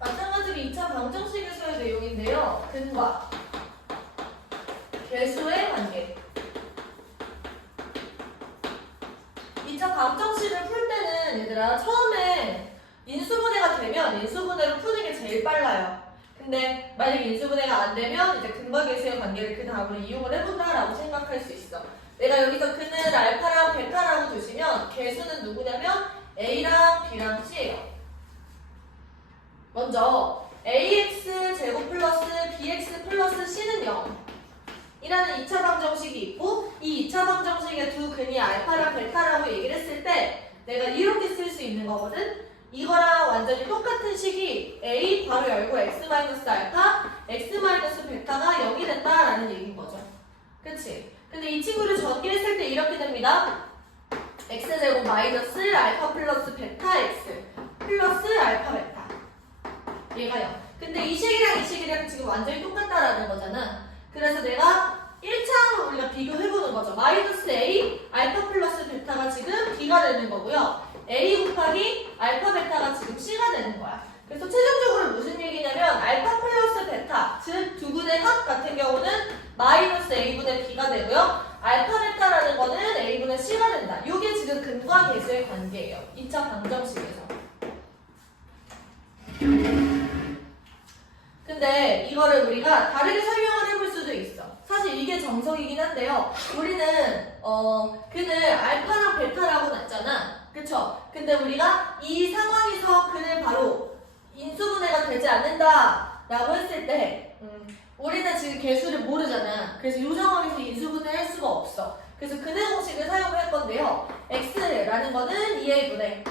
마찬가지로 2차 방정식에서의 내용인데요. 근과 개수의 관계. 2차 방정식을 풀 때는 얘들아 처음에 인수분해가 되면 인수분해로 푸는 게 제일 빨라요. 근데 만약에 인수분해가 안 되면 이제 근과 개수의 관계를 그 다음으로 이용을 해본다라고 생각할 수 있어. 내가 여기서 그는 알파랑 베타라고 두시면 개수는 누구냐면 A랑 B랑 C예요. 먼저 ax 제곱 플러스 bx 플러스 c는 0 이라는 2차 방정식이 있고 이 2차 방정식의 두 근이 알파랑 베타라고 얘기를 했을 때 내가 이렇게 쓸 수 있는 거거든. 이거랑 완전히 똑같은 식이 a 괄호 열고 x 마이너스 알파 x 마이너스 베타가 0이 된다라는 얘기인 거죠. 그치? 근데 이 친구를 전개했을 때 이렇게 됩니다. x제곱 마이너스 알파 플러스 베타 x 플러스 알파 베타 얘가 0. 근데 이 식이랑 이 식이랑 지금 완전히 똑같다라는 거잖아. 그래서 내가 1차로 우리가 비교해보는 거죠. 마이너스 a 알파 플러스 베타가 지금 b가 되는 거고요. a 곱하기 알파 베타가 지금 c가 되는 거야. 그래서 최종적으로 무슨 얘기냐면 알파 플러스 베타 즉 두 분의 합 같은 경우는 마이너스 a분의 b가 되고요. 알파 베타라는 거는 a분의 c가 된다. 이게 지금 근과 개수의 관계예요. 2차 방정식에서. 근데 이거를 우리가 다르게 설명을 해볼 수도 있어. 사실 이게 정석이긴 한데요. 우리는 근을 알파랑 베타라고 놨잖아. 그쵸? 근데 우리가 이 상황에서 근을 바로 인수분해가 되지 않는다 라고 했을 때 우리는 지금 개수를 모르잖아. 그래서 이 상황에서 인수분해 할 수가 없어. 그래서 근의 공식을 사용을 할 건데요. x라는 거는 2a분의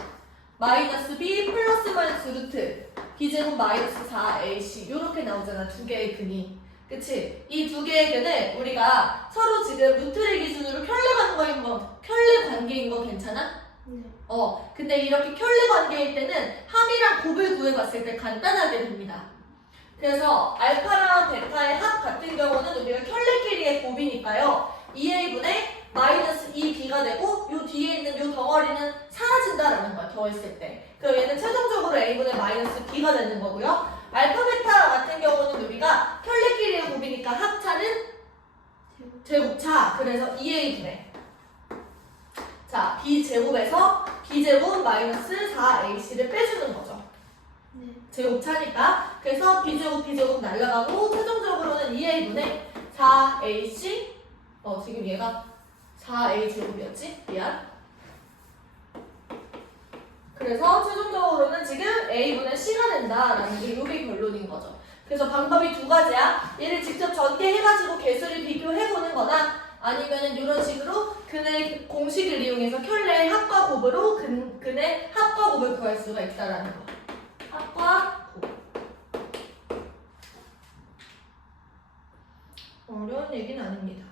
마이너스 b 플러스 마이너스 루트 b제곱 마이너스 4ac 요렇게 나오잖아. 두 개의 근이. 그치? 이 두 개의 근을 우리가 서로 지금 루트를 기준으로 켤레 관계인 거 괜찮아? 네. 근데 이렇게 켤레 관계일 때는 합이랑 곱을 구해봤을 때 간단하게 됩니다. 그래서 알파랑 베타의 합 같은 경우는 우리가 켤레끼리의 곱이니까요. 2a분의 마이너스 2b가 되고 요 뒤에 있는 요 덩어리는 사라진다라는 거야. 더했을 때. 그럼 얘는 최종적으로 a분의 마이너스 b가 되는 거고요. 알파 베타 같은 경우는 우리가 켤레끼리의 곱이니까 합차는 제곱차. 그래서 2a분의 자 b제곱에서 b제곱 마이너스 4ac를 빼주는 거죠. 네. 제곱차니까. 그래서 b제곱 날라가고 최종적으로는 2a분의 4ac 지금 얘가 4a 제곱이었지? 미안. 그래서 최종적으로는 지금 a분의 c가 된다라는 게 이게 결론인 거죠. 그래서 방법이 두 가지야. 얘를 직접 전개해가지고 개수를 비교해보는 거나 아니면은 이런 식으로 근의 공식을 이용해서 켤레의 합과 곱으로 근의 합과 곱을 구할 수가 있다라는 거. 합과 곱. 어려운 얘기는 아닙니다.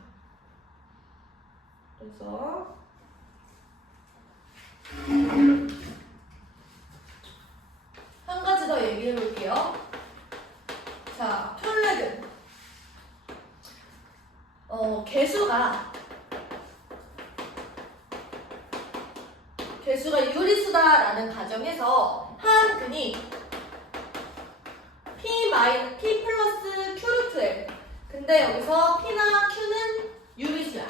그래서 한 가지 더 얘기해 볼게요. 자, 켤레근. 개수가 유리수다라는 가정에서 한 근이 P 플러스 Q 루트 M. 근데 여기서 P나 Q는 유리수야.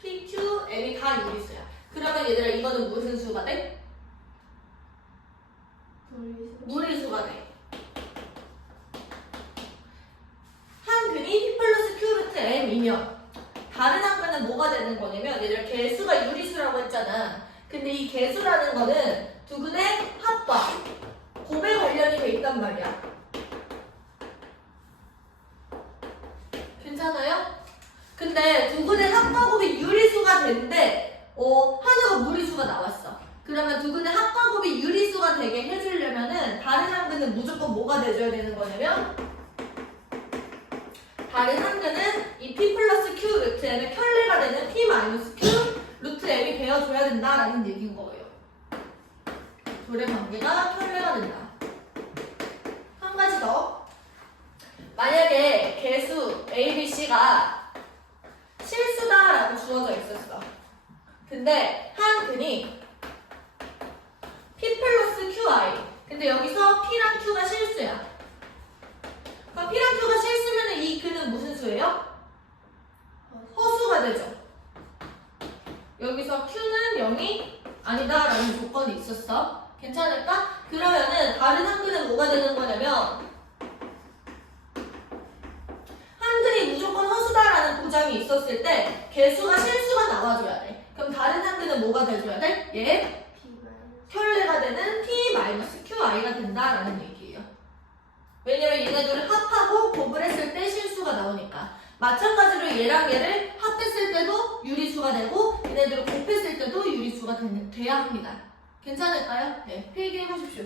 P, Q, M이 다 유리수야. 그러면 얘들아 이거는 무슨 수가 돼? 무리수가 돼. 한 근이 P 플러스 Q 루트 M이면 다른 한 근은 뭐가 되는 거냐면 얘들아 개수가 유리수라고 했잖아. 근데 이 개수라는 거는 두 근의 합과 곱에 관련이 돼 있단 말이야. 괜찮아요? 근데 두 근의 합과 곱이 유리수가 됐는데 하나가 무리수가 나왔어. 그러면 두 근의 합과 곱이 유리수가 되게 해주려면은 다른 한 근은 무조건 뭐가 돼줘야 되는 거냐면 다른 한 근은 이 P 플러스 Q 루트 M의 켤레가 되는 P 마이너스 Q 루트 M이 되어줘야 된다라는 얘기인 거예요. 둘의 관계가 켤레가 된다. 한 가지 더. 만약에 개수 A, B, C가 실수다라고 주어져 있었어. 근데 한 근이 P 플러스 QI. 근데 여기서 P랑 Q가 실수야. 그럼 P랑 Q가 실수면 이 근은 무슨 수예요? 허수가 되죠. 여기서 Q는 0이 아니다라는 조건이 있었어. 괜찮을까? 그러면은 다른 한 근은 뭐가 되는 거냐면 한 근이 무조건 허수다라는 보장이 있었을 때 개수가 실수가 나와줘야 돼. 그럼 다른 한 근은 뭐가 돼줘야 돼? 얘 켤레가 되는 P-QI가 된다라는 얘기예요. 왜냐면 얘네들을 합하고 곱을 했을 때 실수가 나오니까. 마찬가지로 얘랑 얘를 합했을 때도 유리수가 되고 얘네들을 곱했을 때도 유리수가 돼야 합니다. 괜찮을까요? 네, 필기해 보십시오.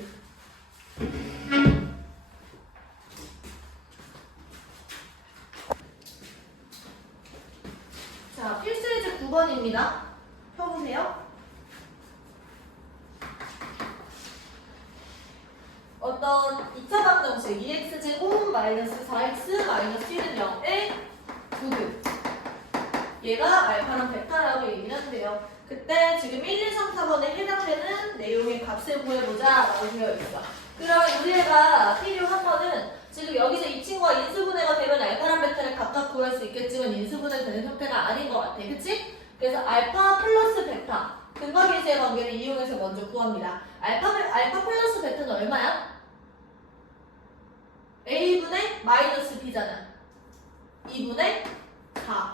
자, 필수예제 9번입니다. 펴보세요. 어떤 2차 방정식 2x제곱 마이너스 4x 마이너스 1은 0의 9근 얘가 알파랑 베타라고 얘기를 한대요. 그때 지금 1, 2, 3, 4번에 해당되는 내용의 값을 구해보자 라고 되어 있어. 그러면 우리 애가 필요한 거는 지금 여기서 이 친구가 인수분해가 되면 알파랑 베타를 각각 구할 수 있겠지만 인수분해 되는 형태가 아닌 것 같아. 그치? 그래서 알파 플러스 베타 근거계수의 관계를 이용해서 먼저 구합니다. 알파 플러스 베타는 얼마야? A분의 마이너스 B잖아. 2분의 4.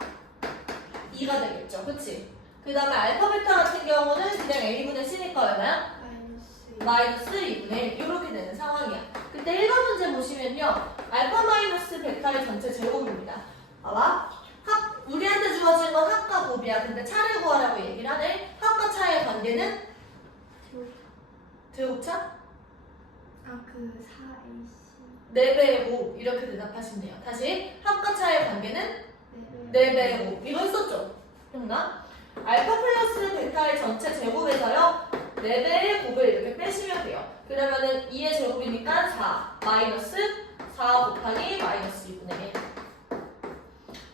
2가 되겠죠. 그치? 그 다음에 알파 베타 같은 경우는 그냥 A분의 C니까 얼마야? 마이너스 2분의 1. 이렇게 되는 상황이야. 그때 1번 문제 보시면요. 알파 마이너스 베타의 전체 제곱입니다. 봐봐. 우리한테 주어진 건 합과 곱이야. 근데 차를 구하라고 얘기를 하네. 합과 차의 관계는? 제곱차? 그 4AC 4배의 5 이렇게 대답하시네요. 다시 합과 차의 관계는 4배의 5 이거 했었죠? 기억나? 알파 플러스 베타의 전체 제곱에서요 4배의 곱을 이렇게 빼시면 돼요. 그러면은 2의 제곱이니까 4 마이너스 4 곱하기 마이너스 2분의 1.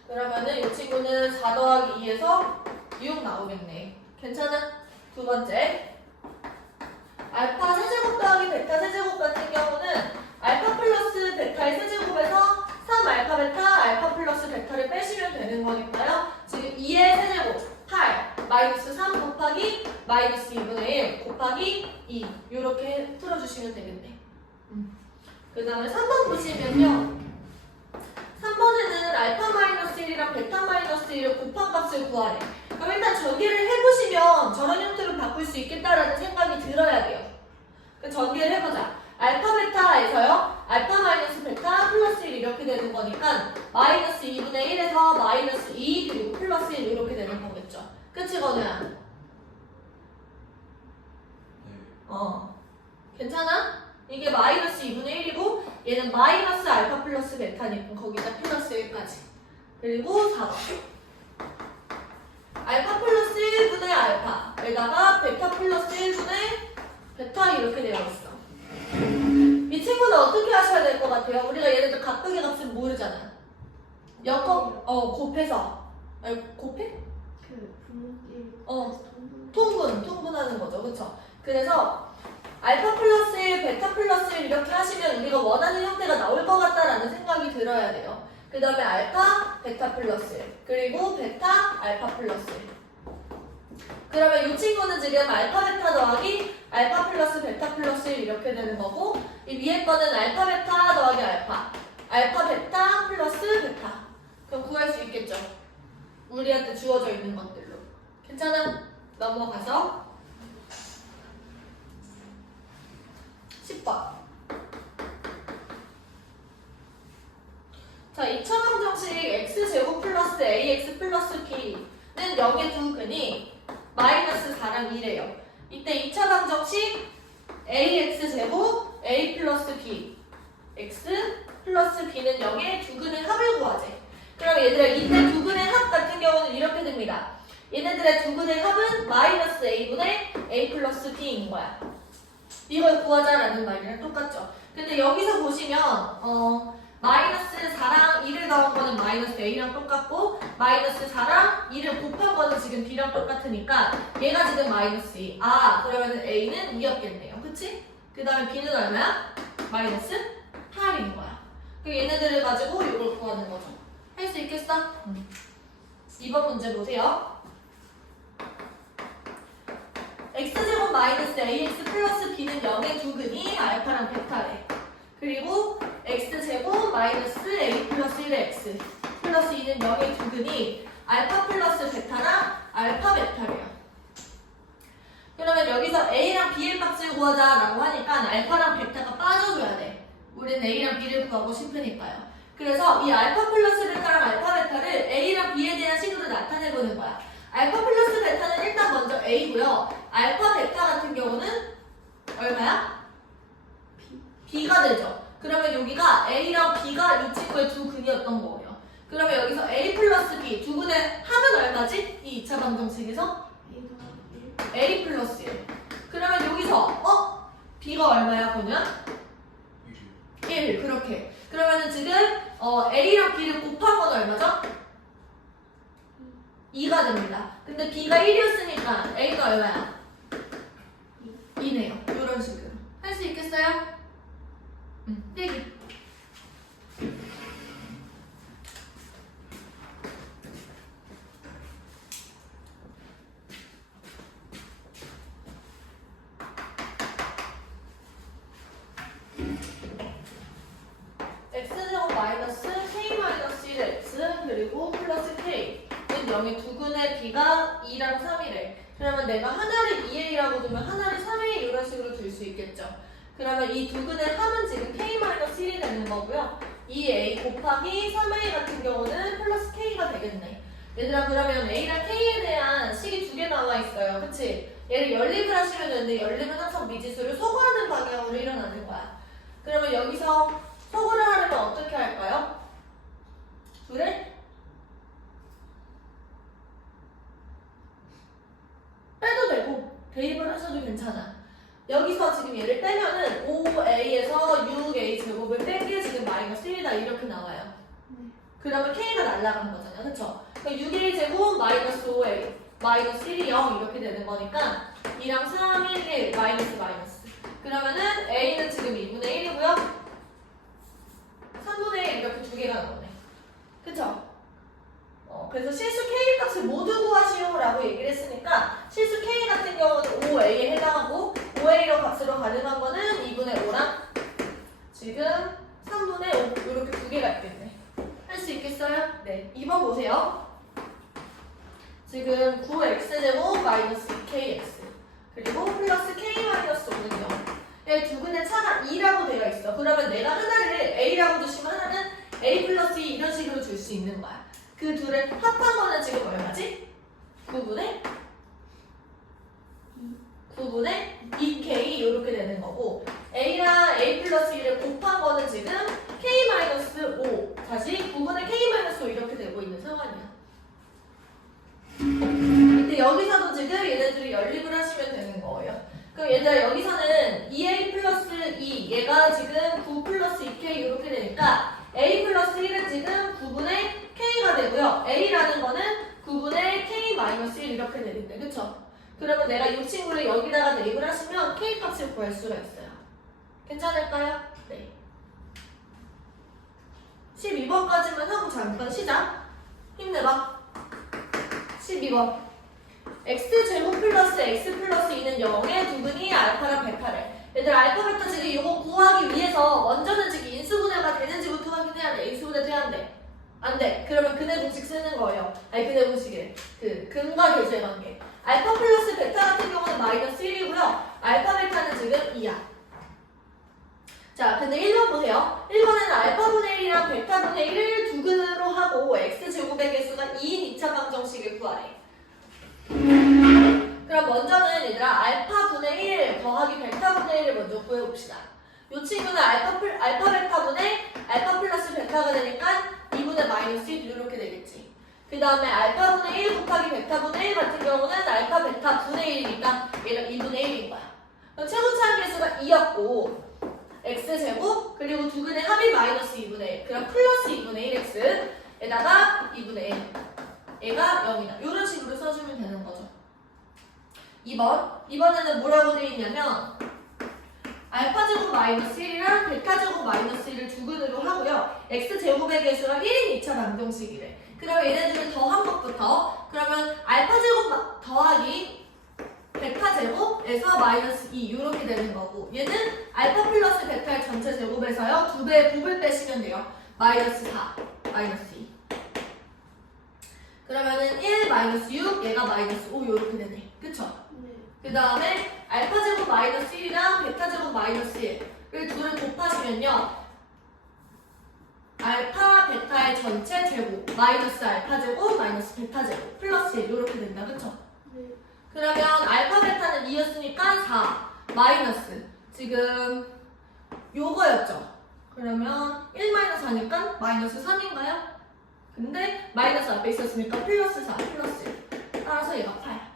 그러면은 이 친구는 4 더하기 2에서 6 나오겠네. 괜찮아? 두 번째 알파 세제곱 더하기 베타 세제곱 같은 경우는 알파 플러스 베타의 세제곱에서 3 알파 베타 알파 플러스 베타를 빼시면 되는 거니까요. 지금 2의 세제곱 8 마이너스 3 곱하기 마이너스 2분의 1 곱하기 2 이렇게 풀어주시면 되겠네. 그 다음에 3번 보시면요. 3번에는 알파 마이너스 1이랑 베타 마이너스 1을 곱한 값을 구하래. 그럼 일단 전개를 해보시면 저런 형태로 바꿀 수 있겠다라는 생각이 들어야 돼요. 그 전개를 해보자. 알파 베타에서요. 알파 마이너스 베타 플러스 1 이렇게 되는 거니까 마이너스 2분의 1에서 마이너스 2 그리고 플러스 1 이렇게 되는 거겠죠. 그치 건우야? 네. 괜찮아? 이게 마이너스 2분의 1이고 얘는 마이너스 알파 플러스 베타니까 거기다 플러스 1까지. 그리고 4번. 알파 플러스 1분의 알파에다가 베타 플러스 1분의 베타 이렇게 되어 있어. 이 친구는 어떻게 하셔야 될 것 같아요? 우리가 얘네들 각각의 값을 모르잖아. 곱해서. 아니, 곱해? 통분하는 거죠. 그쵸? 그래서 알파 플러스 1, 베타 플러스 1 이렇게 하시면 우리가 원하는 형태가 나올 것 같다라는 생각이 들어야 돼요. 그 다음에 알파, 베타 플러스 1 그리고 베타, 알파 플러스 1 그러면 이 친구는 지금 알파, 베타 더하기 알파 플러스 베타 플러스 1 이렇게 되는 거고 이 위에 거는 알파, 베타 더하기 알파 알파, 베타 플러스 베타 그럼 구할 수 있겠죠? 우리한테 주어져 있는 것들로 괜찮아? 넘어가서 10번. 자, 2차 방정식 x제곱 플러스 ax 플러스 b는 0의 두 근이 마이너스 4랑 2래요. 이때 2차 방정식 ax제곱 a 플러스 b x 플러스 b는 0의 두 근의 합을 구하재. 그럼 얘들아 이때 두 근의 합 같은 경우는 이렇게 됩니다. 얘네들의 두 근의 합은 마이너스 a분의 a 플러스 b인 거야. 이걸 구하자라는 말이랑 똑같죠. 근데 여기서 보시면 마이너스 4랑 2를 더한 거는 마이너스 a랑 똑같고 마이너스 4랑 2를 곱한 거는 지금 B랑 똑같으니까 얘가 지금 마이너스 2. 아, 그러면은 A는 2였겠네요. 그치? 그 다음에 B는 얼마야? 마이너스 8인 거야. 그럼 얘네들을 가지고 이걸 구하는 거죠. 할 수 있겠어? 2번 문제 보세요. x제곱 마이너스 ax 플러스 b는 0의 두 근이 알파랑 베타래. 그리고 x제곱 마이너스 a 플러스 1의 x 플러스 2는 0의 두 근이 알파 플러스 베타랑 알파 베타래요. 그러면 여기서 a랑 b의 값을 구하자라고 하니까 알파랑 베타가 빠져줘야 돼. 우리는 a랑 b를 구하고 싶으니까요. 그래서 이 알파 플러스 베타랑 알파 베타를 a랑 b에 대한 식으로 나타내보는 거야. 알파 플러스 베타는 일단 먼저 a고요. 알파 베타 같은 경우는 얼마야? b가 되죠. 그러면 여기가 a랑 b가 이 친구의 두 근이었던 거예요. 그러면 여기서 a 플러스 b 두 근의 합은 얼마지? 이 2차 방정식에서 a 플러스 1. 그러면 여기서 b가 얼마야 보면? 1. 그렇게. 그러면은 지금 a랑 b를 곱한 건 얼마죠? 2가 됩니다. 근데 b가 1이었으니까 a가 얼마야? 2네요. 이런 식으로. 할 수 있겠어요? 떼기. x제곱 마이너스 k 마이너스 1x 그리고 플러스 k 는 0의 두 근의 b가 2랑 3이래. 그러면 내가 하나를 2a라고 두면 하나를 3a 이런 식으로 둘 수 있겠죠. 그러면 이 두 근의 합은 지금 k 마이너스 1이 되는 거고요. 2a 곱하기 3a 같은 경우는 플러스 k가 되겠네. 얘들아 그러면 a랑 k에 대한 식이 두 개 나와 있어요. 그치? 얘를 연립을 하시면 되는데 연립은 항상 미지수를 소거하는 방향으로 일어나는 거야. 그러면 여기서 소거를 하려면 어떻게 할까요? 둘을 빼도 되고 대입을 하셔도 괜찮아. 여기서 지금 얘를 빼면은 5a에서 6a 제곱을 뺀 게 지금 마이너스 1이다 이렇게 나와요. 그러면 k가 날라간 거잖아요. 그쵸? 그럼 6a 제곱 마이너스 5a 마이너스 1이 0 이렇게 되는 거니까 2랑 3, 1, 1 마이너스 마이너스. 그러면은 a는 지금 2분의 1이고요. 3분의 1 이렇게 두 개가 나오네. 그쵸? 그래서 실수 K 값을 모두 구하시오라고 얘기를 했으니까 실수 K 같은 경우는 5A에 해당하고 5A로 값으로 가능한 거는 2분의 5랑 지금 3분의 5 이렇게 두 개가 있겠네. 할 수 있겠어요? 네. 2번 보세요. 지금 9x제곱 마이너스 2kx 그리고 플러스 k 마이너스 5는 0. 두 근의 차가 2라고 되어 있어. 그러면 내가 하나를 a라고 두시면 하나는 a 플러스 2 이런 식으로 줄 수 있는 거야. 그 둘을 합한 거는 지금 얼마지? 9분의 2k 이렇게 되는 거고 a랑 a 플러스 1을 곱한 거는 지금 k 마이너스 5 다시 9분의 k 마이너스 5 이렇게 되고 있는 상황이야. 근데 여기서도 지금 얘네들이 연립을 하시면 되는 거예요. 그럼 얘들아 여기서는 2a 플러스 2 얘가 지금 9 플러스 2k 이렇게 되니까 a 플러스 1은 지금 9분의 k가 되고요. a라는 거는 9분의 k 마이너스 1 이렇게 되는데 그쵸? 그러면 내가 이 친구를 여기다가 대입을 하시면 k 값을 구할 수가 있어요. 괜찮을까요? 네. 12번까지만 하고 잠깐 쉬자. 힘내봐. 12번. x제곱 플러스 x 플러스 2는 0의 두 근이 알파랑 베타래. 얘들 알파 베타 지금 이거 구하기 위해서 먼저는 지금 인수분해가 되는지부터 확인해야 돼. 인수분해 돼야 안 돼? 안 돼. 그러면 근해 공식 쓰는 거예요. 아니 근해 공식이래. 그 근과 계수의 관계. 알파 플러스 베타 같은 경우는 마이너스 1이고요. 알파 베타는 지금 2야. 자, 근데 1번 보세요. 1번에는 알파분의 1이랑 베타분의 1을 두 근으로 하고 x제곱의 개수가 2인 2차 방정식을 구하래. 그럼 먼저는 얘들아 알파분의 1 더하기 베타분의 1을 먼저 구해봅시다. 이 친구는 알파 베타분의 알파 플러스 베타가 되니까 2분의 마이너스 1 이렇게 되겠지. 그 다음에 알파분의 1 곱하기 베타분의 1 같은 경우는 알파 베타 분의 1이니까 얘가 2분의 1인 거야. 그럼 최고차항 개수가 2였고 x제곱 그리고 두 근의 합이 마이너스 2분의 1 그럼 플러스 2분의 1x 에다가 2분의 1 얘가 0이다. 이런 식으로 써주면 되는 거죠. 2번에는 뭐라고 되어 있냐면 알파제곱 마이너스 1이랑 베타제곱 마이너스 1을 두근으로 하고요. x제곱의 개수가 1인 2차 방정식이래. 그럼 얘네들을 더한 것부터 그러면 알파제곱 더하기 베타제곱에서 마이너스 2 이렇게 되는 거고 얘는 알파 플러스 베타의 전체 제곱에서요 2배의 곱을 빼시면 돼요. 마이너스 4, 마이너스 2 그러면은 1 마이너스 6 얘가 마이너스 5 이렇게 되네. 그쵸? 네. 그 다음에 알파제곱 마이너스 1이랑 베타제곱 마이너스 1을 둘을 곱하시면요 알파 베타의 전체 제곱 마이너스 알파제곱 마이너스 베타제곱 플러스 1 이렇게 된다. 그쵸? 네. 그러면 알파 베타는 2였으니까 4 마이너스 지금 요거였죠. 그러면 1 마이너스 4니까 마이너스 3인가요? 근데 마이너스 앞에 있었으니까 플러스 4 플러스 1 따라서 얘가 8.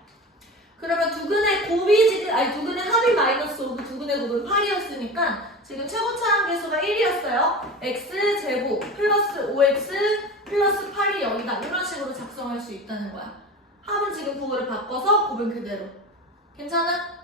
그러면 두근의 곱이 두근의 합이 마이너스 5고 두근의 곱은 8이었으니까 지금 최고차항 계수가 1이었어요. x제곱 플러스 5x 플러스 8이 0이다. 이런 식으로 작성할 수 있다는 거야. 합은 지금 부호를 바꿔서 곱은 그대로. 괜찮아?